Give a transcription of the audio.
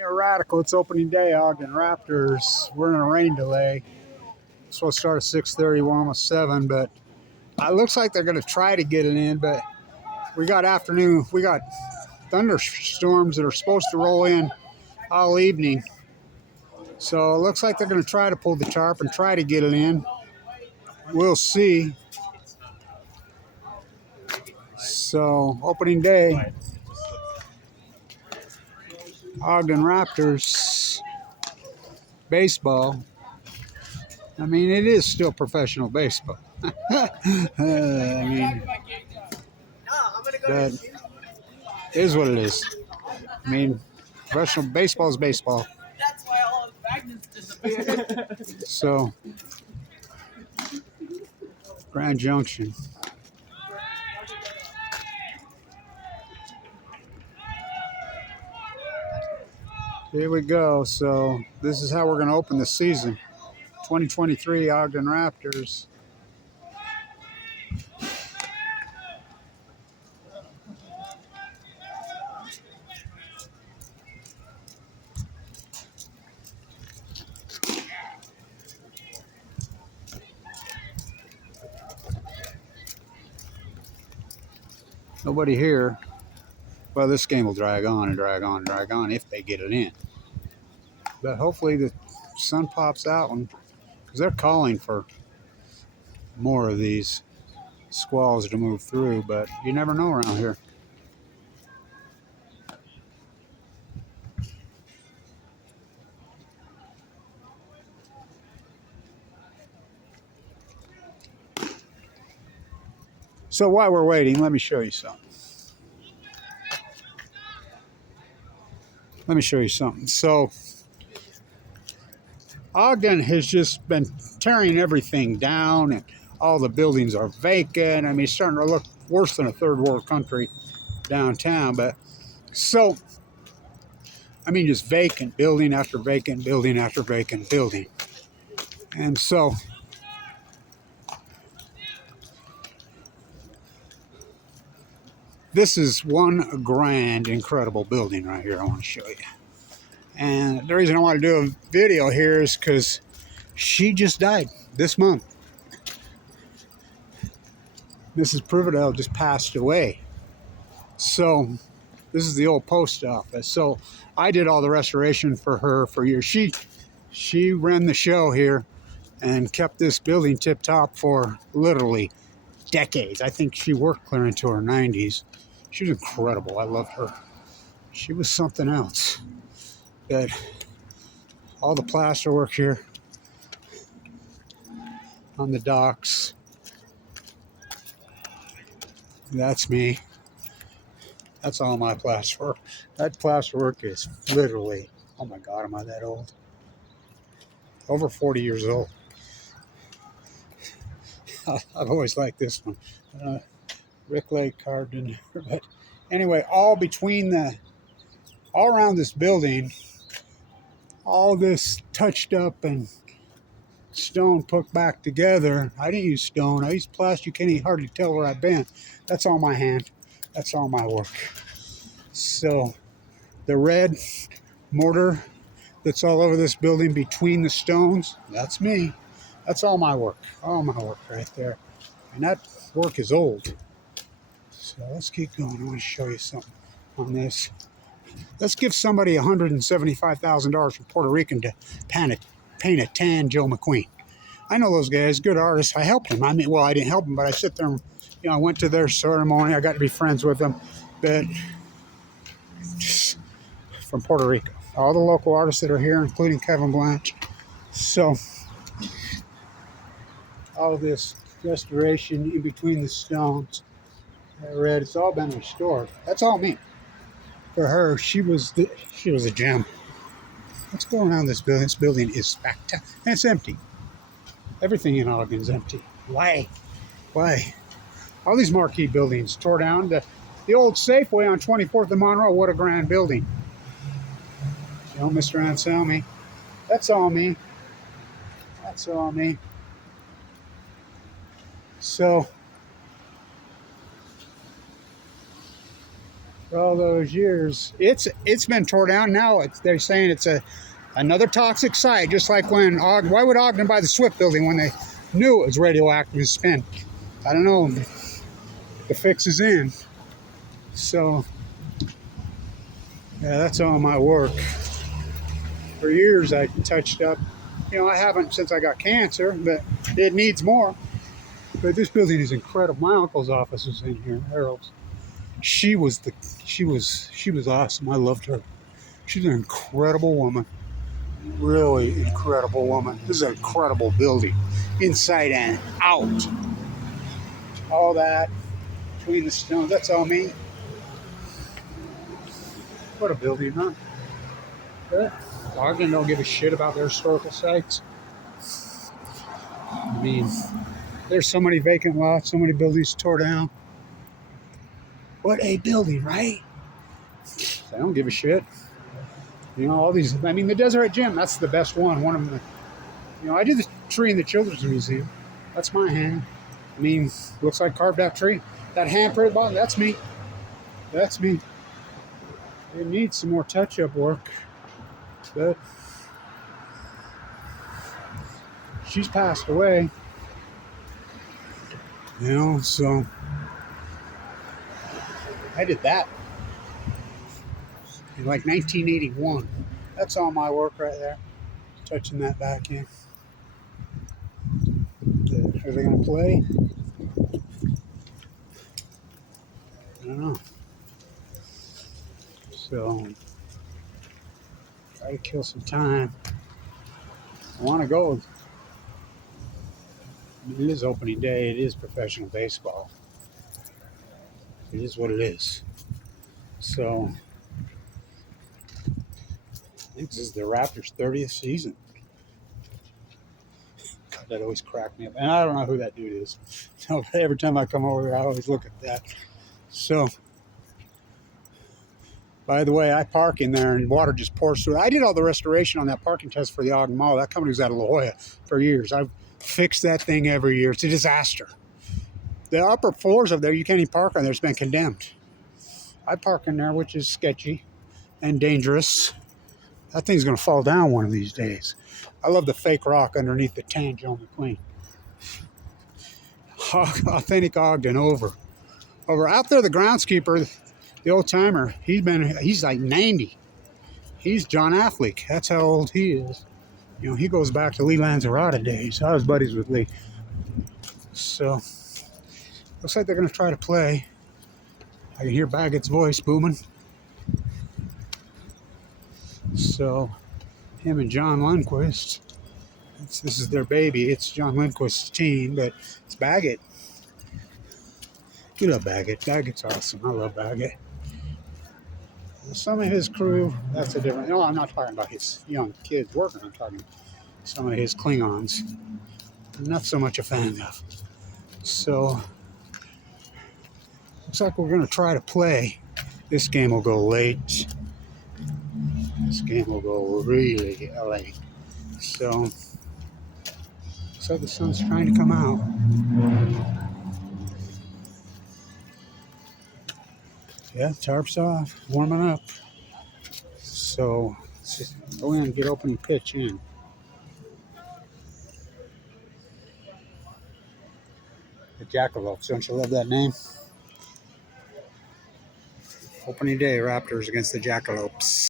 You're radical. It's opening day, Ogden Raptors. We're in a rain delay. It's supposed to start at 6:30. We're almost 7, but it looks like they're going to try to get it in, but we got thunderstorms that are supposed to roll in all evening. So it looks like they're going to try to pull the tarp and try to get it in. We'll see. So opening day, Ogden Raptors baseball. I mean, it is still professional baseball. I mean, that is what it is. I mean, professional baseball is baseball. That's why all the magnets disappeared. So, Grand Junction. Here we go. So, this is how we're going to open the season. 2023 Ogden Raptors. Nobody here. Well, this game will drag on and drag on and drag on if they get it in. But hopefully the sun pops out, because they're calling for more of these squalls to move through, but you never know around here. So while we're waiting, let me show you something. So Ogden has just been tearing everything down, and all the buildings are vacant. I mean, it's starting to look worse than a third world country downtown. But so, I mean, just vacant building after vacant building after vacant building. And so, this is one grand, incredible building right here I want to show you. And the reason I want to do a video here is because she just died this month. Mrs. Privedel just passed away. So this is the old post office. So I did all the restoration for her for years. She ran the show here and kept this building tip top for literally decades. I think she worked clear into her 90s. She was incredible. I loved her. She was something else. But all the plaster work here on the docks. That's me. That's all my plaster work. That plaster work is literally, oh my God, am I that old? Over 40 years old. I've always liked this one. Rick Lake carved in there. But anyway, all around this building, all this touched up and stone put back together. I didn't use stone. I used plastic. You can't even hardly tell where I've been. That's all my hand. That's all my work. So the red mortar that's all over this building between the stones, that's me. That's all my work. All my work right there. And that work is old. So let's keep going. I want to show you something on this. Let's give somebody $175,000 from Puerto Rican to paint a tan Joe McQueen. I know those guys, good artists. I helped them. I mean, well, I didn't help them, but I sit there and, I went to their ceremony. I got to be friends with them. But from Puerto Rico. All the local artists that are here, including Kevin Blanche. So, all this restoration in between the stones. I read it's all been restored. That's all me. For her, she was a gem. Let's go around this building. This building is spectacular. And it's empty. Everything in Ogden is empty. Why? All these marquee buildings tore down. The old Safeway on 24th and Monroe, what a grand building. Mr. Anselmi. That's all me. That's all me. So, For all those years. It's been tore down now. They're saying it's another toxic site, just like when why would Ogden buy the Swift building when they knew it was radioactive and spent? I don't know. The fix is in. So yeah, that's all my work. For years I touched up. I haven't since I got cancer, but it needs more. But this building is incredible. My uncle's office is in here, Harold's. She was awesome. I loved her. She's an incredible woman. Really incredible woman. This is an incredible building, inside and out. All that between the stones. That's all me. What a building, huh? But Ogden don't give a shit about their historical sites. I mean, there's so many vacant lots, so many buildings tore down. What a building, right? They don't give a shit. All these, I mean, the Deseret Gym, that's the best one. One of them, I did the tree in the Children's Museum. That's my hand. I mean, looks like carved out tree. That handprint at the bottom, that's me. That's me. It needs some more touch-up work, but she's passed away. So I did that in like 1981. That's all my work right there. Touching that back in. Are they gonna play? I don't know. So try to kill some time. I want to go. It is opening day. It is professional baseball. It is what it is. So I think this is the Raptors' 30th season. God, that always cracked me up. And I don't know who that dude is. So every time I come over here, I always look at that. So, by the way, I park in there and water just pours through. I did all the restoration on that parking test for the Ogden Mall. That company was out of La Jolla for years. I've fixed that thing every year. It's a disaster. The upper floors of there, you can't even park on there. It's been condemned. I park in there, which is sketchy and dangerous. That thing's going to fall down one of these days. I love the fake rock underneath the tan John McQueen. Authentic Ogden over. Out there, the groundskeeper, the old timer, he's like 90. He's John Affleck. That's how old he is. He goes back to Lee Lanzarota days. I was buddies with Lee. So, looks like they're going to try to play. I can hear Baggett's voice booming. So, him and John Lundquist. This is their baby. It's John Lundquist's team, but it's Baggett. You love Baggett. Baggett's awesome. I love Baggett. Some of his crew, that's a different. No, I'm not talking about his young kids working. I'm talking some of his Klingons. I'm not so much a fan of. So, looks like we're going to try to play. This game will go late. This game will go really late. So, looks like the sun's trying to come out. Yeah, tarp's off, warming up. So, let's just go in and get opening pitch in. The Jackalopes, don't you love that name? Opening day, Raptors against the Jackalopes.